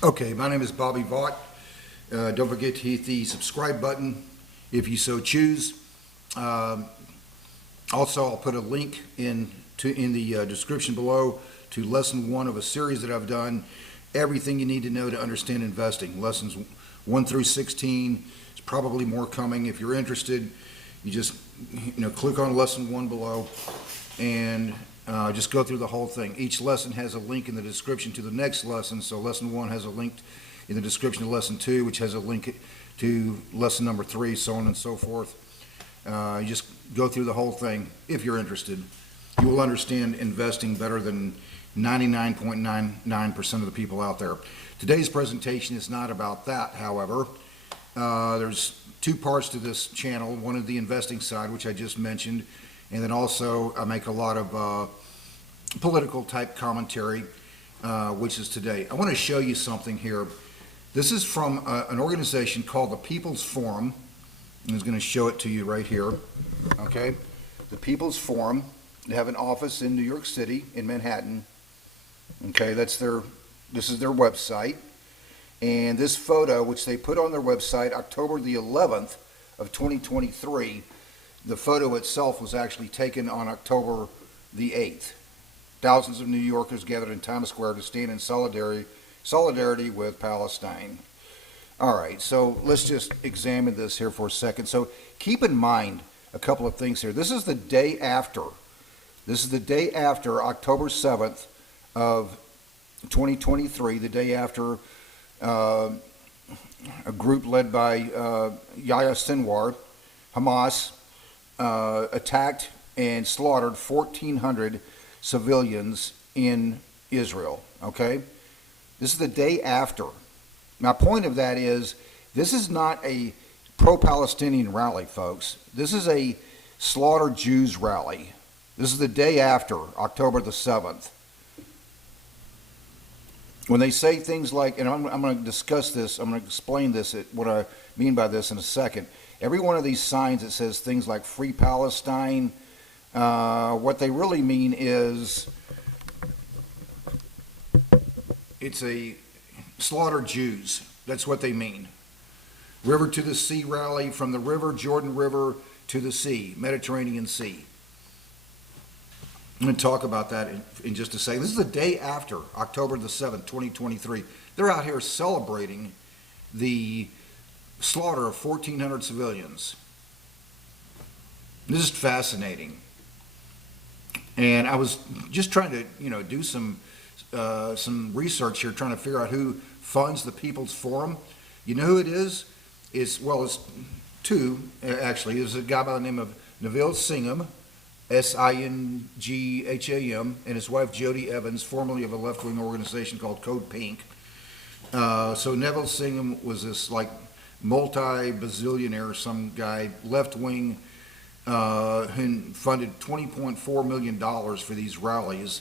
Okay, my name is Bobby Vaught. Don't forget to hit the subscribe button if you so choose. Um, Also, I'll put a link in the description below to lesson one of a series that I've done. Everything you need to know to understand investing. Lessons 1 through 16. There's probably more coming. If you're interested, you just click on lesson one below and just go through the whole thing. Each lesson has a link in the description to the next lesson. So lesson one has a link in the description to lesson two, which has a link to lesson number three, so on and so forth. You just go through the whole thing if you're interested. You will understand investing better than 99.99% of the people out there. Today's presentation is not about that, however. There's two parts to this channel. One is the investing side, which I just mentioned, and then also I make a lot of political type commentary, which is today. I want to show you something here. This is from an organization called the People's Forum. I was going to show it to you right here. Okay, the People's Forum. They have an office in New York City, in Manhattan. Okay, this is their website. And this photo, which they put on their website October the 11th of 2023, the photo itself was actually taken on October the 8th. Thousands of New Yorkers gathered in Times Square to stand in solidarity with Palestine. All right, so let's just examine this here for a second. So keep in mind a couple of things here. This is the day after. This is the day after October 7th of 2023, the day after a group led by Yahya Sinwar, Hamas, attacked and slaughtered 1,400 civilians in Israel, okay? This is the day after. My point of that is, this is not a pro-Palestinian rally, folks. This is a slaughter Jews rally. This is the day after, October the 7th. When they say things like, and I'm going to discuss this, I'm going to explain this, what I mean by this in a second. Every one of these signs that says things like Free Palestine, what they really mean is, it's a slaughter Jews. That's what they mean. River to the Sea rally, from the river, Jordan River, to the sea, Mediterranean Sea. I'm going to talk about that in just a second. This is the day after, October the 7th, 2023. They're out here celebrating the slaughter of 1,400 civilians. This is fascinating. And I was just trying to, do some research here, trying to figure out who funds the People's Forum. You know who it is? It's two, actually. There's a guy by the name of Neville Singham, Singham, and his wife Jody Evans, formerly of a left-wing organization called Code Pink. So Neville Singham was this like multi-bazillionaire, some guy, left-wing, who funded $20.4 million for these rallies.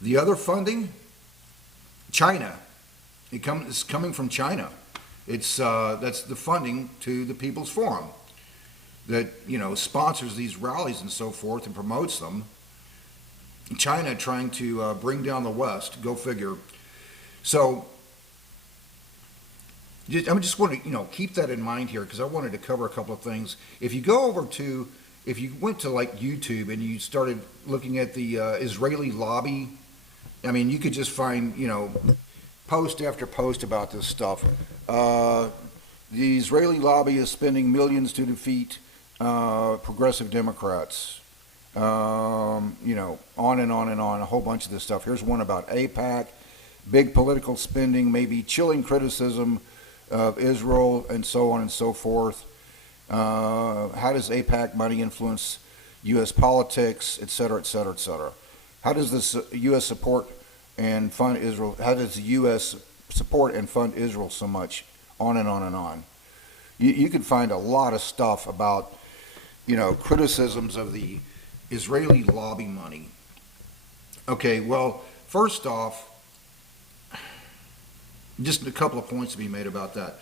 The other funding, China. It's coming from China. It's that's the funding to the People's Forum that sponsors these rallies and so forth and promotes them. China trying to bring down the West. Go figure. So I just want to keep that in mind here, because I wanted to cover a couple of things. If you went to like YouTube and you started looking at the Israeli lobby, I mean, you could just find, post after post about this stuff. The Israeli lobby is spending millions to defeat progressive Democrats. On and on and on, a whole bunch of this stuff. Here's one about AIPAC, big political spending, maybe chilling criticism of Israel, and so on and so forth. How does AIPAC money influence U.S. politics, et cetera, et cetera, et cetera? How does this U.S. support and fund Israel? How does the U.S. support and fund Israel so much? On and on and on. You can find a lot of stuff about, criticisms of the Israeli lobby money. Okay, well, first off, just a couple of points to be made about that.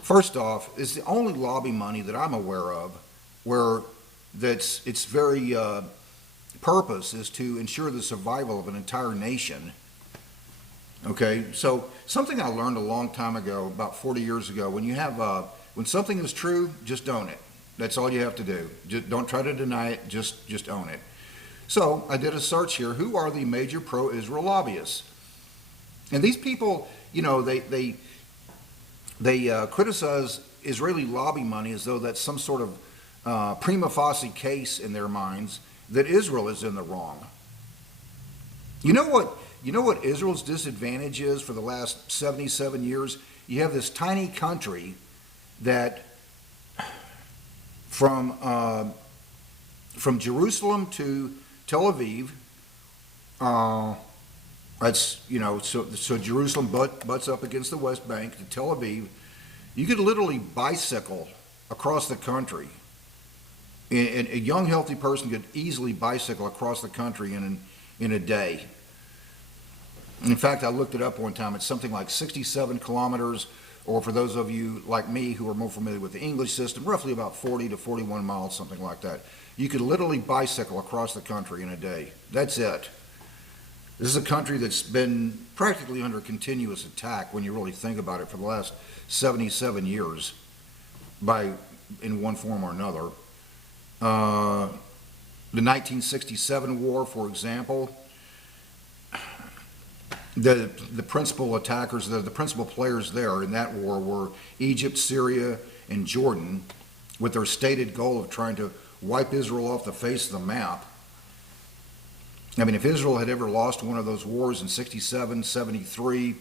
First off, it's the only lobby money that I'm aware of where its very purpose is to ensure the survival of an entire nation. Okay, so something I learned a long time ago, about 40 years ago, when something is true, just own it. That's all you have to do. Just don't try to deny it, just own it. So I did a search here. Who are the major pro-Israel lobbyists? And these people, they criticize Israeli lobby money as though that's some sort of prima facie case in their minds that Israel is in the wrong. You know what? You know what Israel's disadvantage is for the last 77 years? You have this tiny country that from Jerusalem to Tel Aviv, so Jerusalem butts up against the West Bank to Tel Aviv. You could literally bicycle across the country. And a young, healthy person could easily bicycle across the country in a day. In fact, I looked it up one time. It's something like 67 kilometers, or for those of you like me who are more familiar with the English system, roughly about 40 to 41 miles, something like that. You could literally bicycle across the country in a day. That's it. This is a country that's been practically under continuous attack, when you really think about it, for the last 77 years in one form or another. The 1967 war, for example, the principal attackers, the principal players there in that war were Egypt, Syria, and Jordan, with their stated goal of trying to wipe Israel off the face of the map. I mean, if Israel had ever lost one of those wars in 67, 73,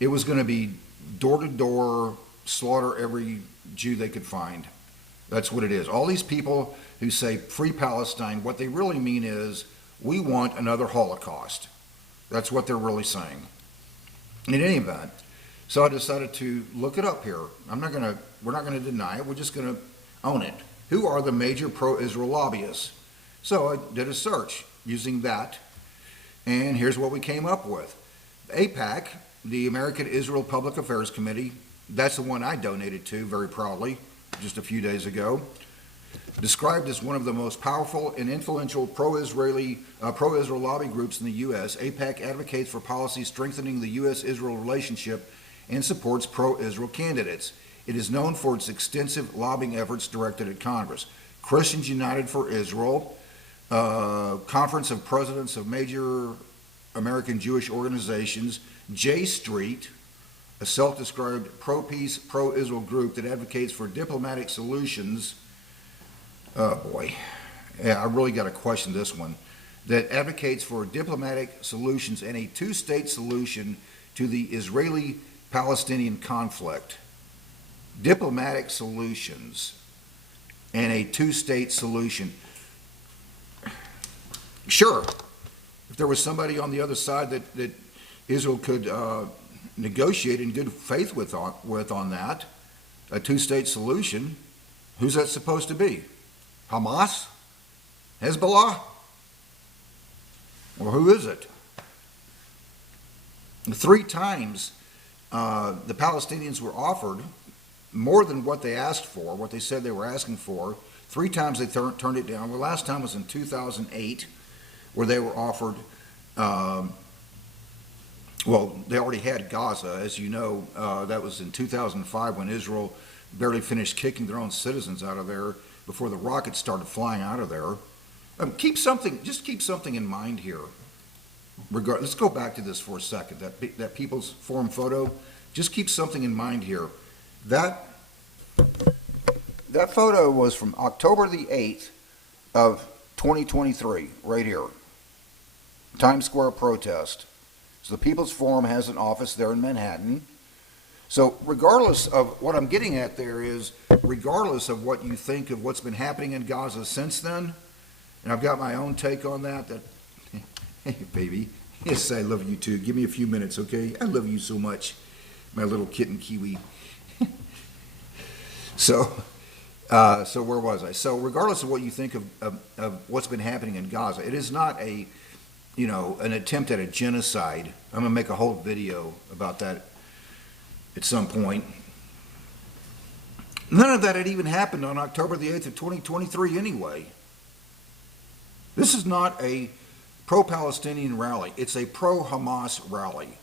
it was going to be door-to-door, slaughter every Jew they could find. That's what it is. All these people who say free Palestine, what they really mean is, we want another Holocaust. That's what they're really saying. In any event, so I decided to look it up here. We're not going to deny it. We're just going to own it. Who are the major pro-Israel lobbyists? So I did a search using that, and here's what we came up with. AIPAC, the American Israel Public Affairs Committee, that's the one I donated to very proudly just a few days ago. Described as one of the most powerful and influential pro-Israel lobby groups in the U.S., AIPAC advocates for policies strengthening the U.S.-Israel relationship and supports pro-Israel candidates. It is known for its extensive lobbying efforts directed at Congress. Christians United for Israel, Conference of Presidents of Major American Jewish Organizations, J Street, a self-described pro-peace, pro-Israel group that advocates for diplomatic solutions. Oh boy, yeah, I really got to question this one. That advocates for diplomatic solutions and a two-state solution to the Israeli-Palestinian conflict. Diplomatic solutions and a two-state solution. Sure, if there was somebody on the other side that Israel could negotiate in good faith with on that, a two-state solution, who's that supposed to be? Hamas? Hezbollah? Or who is it? 3 times the Palestinians were offered more than what they asked for, what they said they were asking for. 3 times they turned it down. The last time was in 2008, where they were offered, well, they already had Gaza, as you know. That was in 2005 when Israel barely finished kicking their own citizens out of there before the rockets started flying out of there. Just keep something in mind here. Let's go back to this for a second, that People's Forum photo. Just keep something in mind here. That photo was from October the 8th of 2023, right here. Times Square protest. So the People's Forum has an office there in Manhattan. So regardless of what I'm getting at there is, regardless of what you think of what's been happening in Gaza since then, and I've got my own take on that, hey baby, yes, I love you too. Give me a few minutes, okay? I love you so much, my little kitten Kiwi. So where was I? So regardless of what you think of what's been happening in Gaza, it is not an attempt at a genocide. I'm gonna make a whole video about that at some point. None of that had even happened on October the 8th of 2023 anyway. This is not a pro-Palestinian rally. It's a pro-Hamas rally.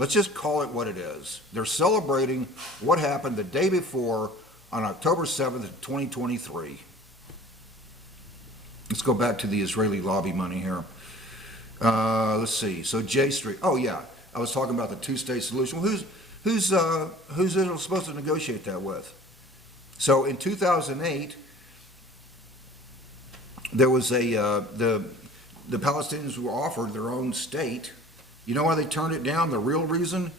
Let's just call it what it is. They're celebrating what happened the day before on October 7th, 2023. Let's go back to the Israeli lobby money here. Let's see. So J Street. Oh yeah, I was talking about the two-state solution. Well, who's Israel supposed to negotiate that with? So in 2008, there was the Palestinians were offered their own state. You know why they turned it down? The real reason?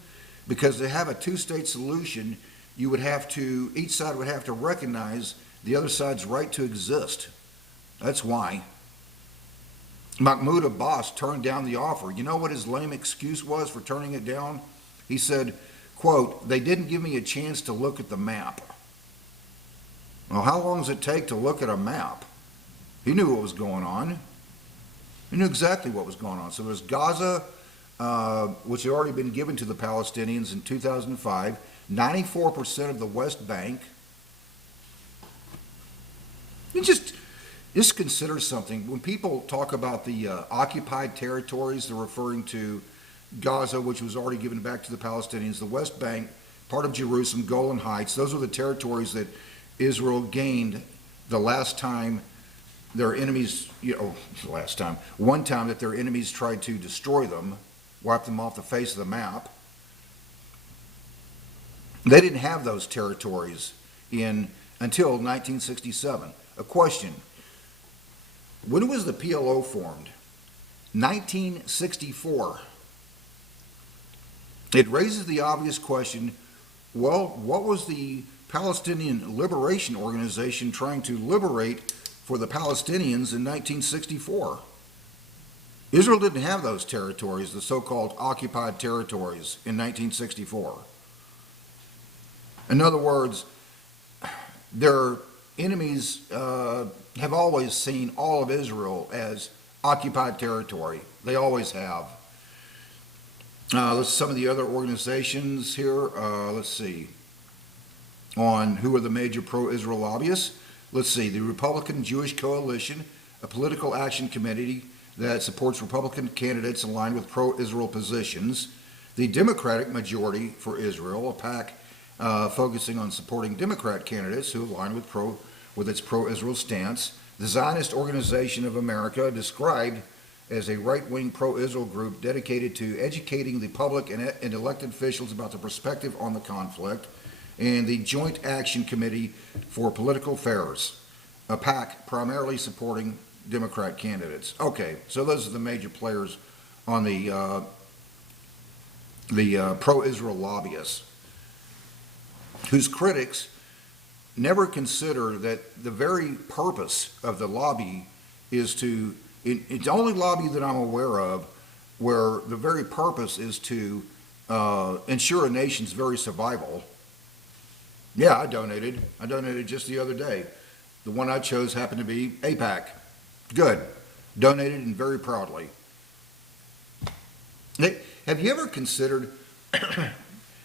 Because to have a two-state solution, each side would have to recognize the other side's right to exist. That's why. Mahmoud Abbas turned down the offer. You know what his lame excuse was for turning it down? He said, quote, "They didn't give me a chance to look at the map." Well, how long does it take to look at a map? He knew what was going on. He knew exactly what was going on. So there's Gaza, which had already been given to the Palestinians in 2005, 94% of the West Bank. You just consider something. When people talk about the occupied territories, they're referring to Gaza, which was already given back to the Palestinians, the West Bank, part of Jerusalem, Golan Heights. Those are the territories that Israel gained the last time their enemies, one time that their enemies tried to destroy them, wipe them off the face of the map. They didn't have those territories until 1967. A question: when was the PLO formed? 1964. It raises the obvious question, well, what was the Palestinian Liberation Organization trying to liberate for the Palestinians in 1964? Israel didn't have those territories, the so-called occupied territories, in 1964. In other words, their enemies have always seen all of Israel as occupied territory. They always have. Some of the other organizations here. Let's see. On who are the major pro-Israel lobbyists. Let's see. The Republican Jewish Coalition, a political action committee that supports Republican candidates aligned with pro-Israel positions. The Democratic Majority for Israel, a PAC focusing on supporting Democrat candidates who align with its pro-Israel stance. The Zionist Organization of America, described as a right-wing pro-Israel group dedicated to educating the public and elected officials about the perspective on the conflict. And the Joint Action Committee for Political Affairs, a PAC primarily supporting Democrat candidates. Okay, so those are the major players on the pro-Israel lobbyists, whose critics never consider that the very purpose of the lobby is to, it's the only lobby that I'm aware of where the very purpose is to ensure a nation's very survival. Yeah, I donated. I donated just the other day. The one I chose happened to be AIPAC. Good. Donated and very proudly. Hey, have you ever considered,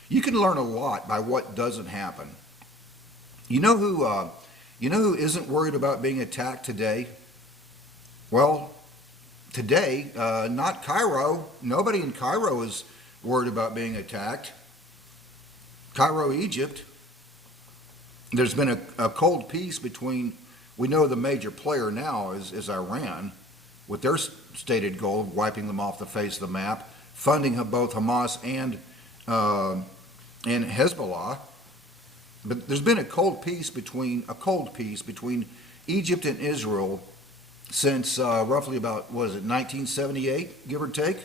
you can learn a lot by what doesn't happen. You know who isn't worried about being attacked today? Well, today, not Cairo. Nobody in Cairo is worried about being attacked. Cairo, Egypt. There's been a cold peace between, we know the major player now is Iran, with their stated goal of wiping them off the face of the map, funding of both Hamas and Hezbollah. But there's been a cold peace between Egypt and Israel since roughly about, 1978, give or take?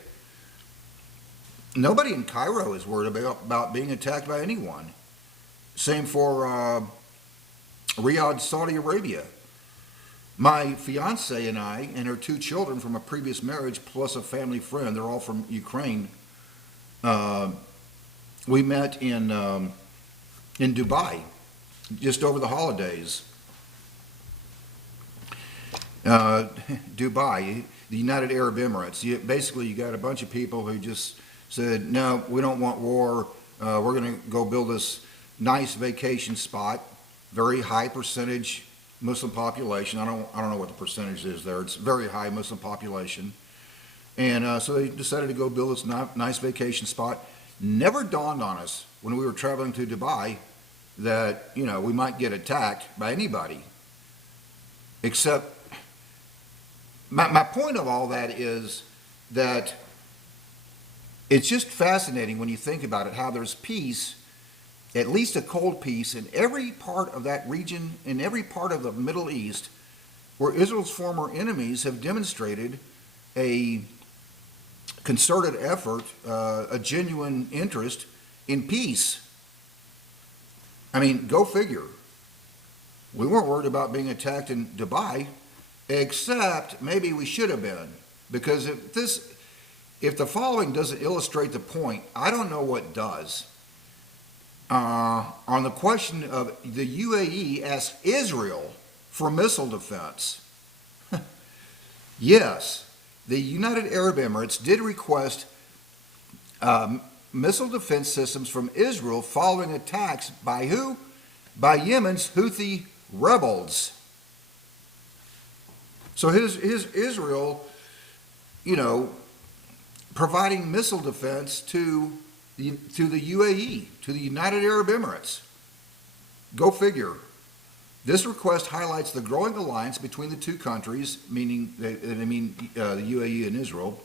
Nobody in Cairo is worried about being attacked by anyone. Same for Riyadh, Saudi Arabia. My fiance and I and her 2 children from a previous marriage, plus a family friend, they're all from Ukraine. We met in Dubai just over the holidays. Dubai, the United Arab Emirates. Basically, you got a bunch of people who just said, no, we don't want war. We're going to go build this nice vacation spot, very high percentage Muslim population. I don't know what the percentage is there. It's very high Muslim population. And so they decided to go build this nice vacation spot. never dawned on us when we were traveling to Dubai that, you know, we might get attacked by anybody. Except, my point of all that is that it's just fascinating when you think about it, how there's peace, at least a cold peace, in every part of that region, in every part of the Middle East, where Israel's former enemies have demonstrated a concerted effort, a genuine interest in peace. I mean, go figure. We weren't worried about being attacked in Dubai, except maybe we should have been. Because if the following doesn't illustrate the point, I don't know what does. On the question of the UAE asked Israel for missile defense. Yes, the United Arab Emirates did request missile defense systems from Israel following attacks by who? By Yemen's Houthi rebels. So here's Israel, you know, providing missile defense to the UAE, to the United Arab Emirates. Go figure. This request highlights the growing alliance between the two countries, meaning the UAE and Israel,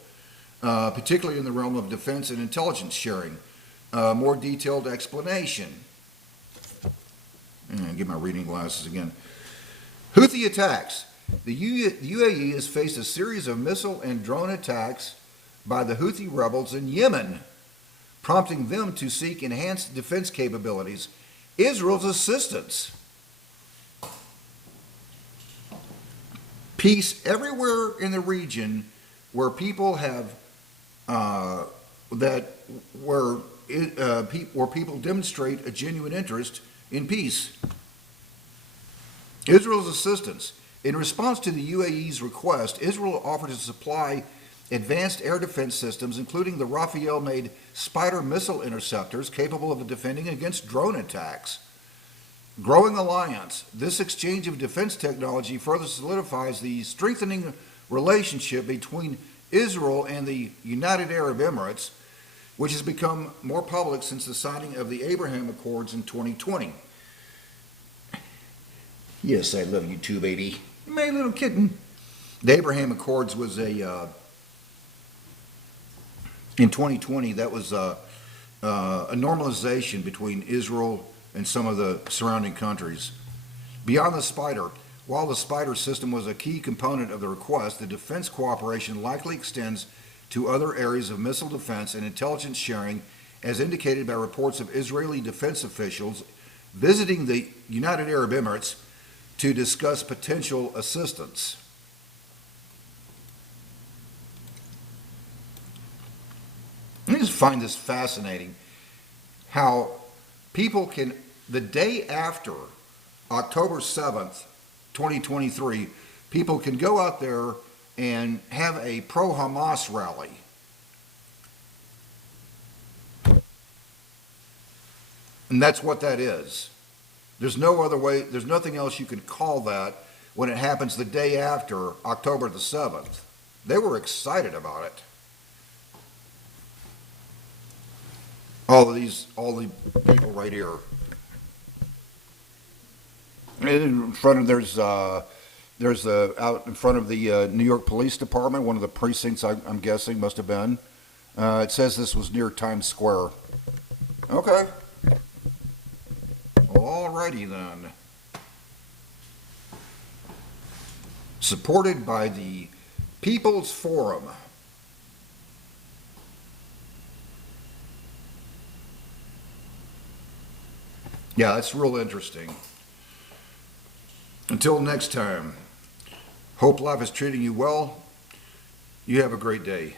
particularly in the realm of defense and intelligence sharing. More detailed explanation. Get my reading glasses again. Houthi attacks. The UAE has faced a series of missile and drone attacks by the Houthi rebels in Yemen, prompting them to seek enhanced defense capabilities. Israel's assistance. Peace everywhere in the region where people have where people demonstrate a genuine interest in peace. Israel's assistance. In response to the UAE's request, Israel offered to supply advanced air defense systems, including the Rafael-made Spider missile interceptors capable of defending against drone attacks. Growing alliance. This exchange of defense technology further solidifies the strengthening relationship between Israel and the United Arab Emirates, which has become more public since the signing of the Abraham Accords in 2020. Yes, I love you too, baby. My little kitten. The Abraham Accords was in 2020, that was a normalization between Israel and some of the surrounding countries. Beyond the Spider, while the Spider system was a key component of the request, the defense cooperation likely extends to other areas of missile defense and intelligence sharing, as indicated by reports of Israeli defense officials visiting the United Arab Emirates to discuss potential assistance. I just find this fascinating, how people can, the day after October 7th, 2023, people can go out there and have a pro-Hamas rally. And that's what that is. There's no other way, there's nothing else you can call that when it happens the day after October the 7th. They were excited about it. All the people right here. In front of, there's out in front of the New York Police Department, one of the precincts I'm guessing must have been. It says this was near Times Square. Okay. Alrighty then. Supported by the People's Forum. Yeah, that's real interesting. Until next time, hope life is treating you well. You have a great day.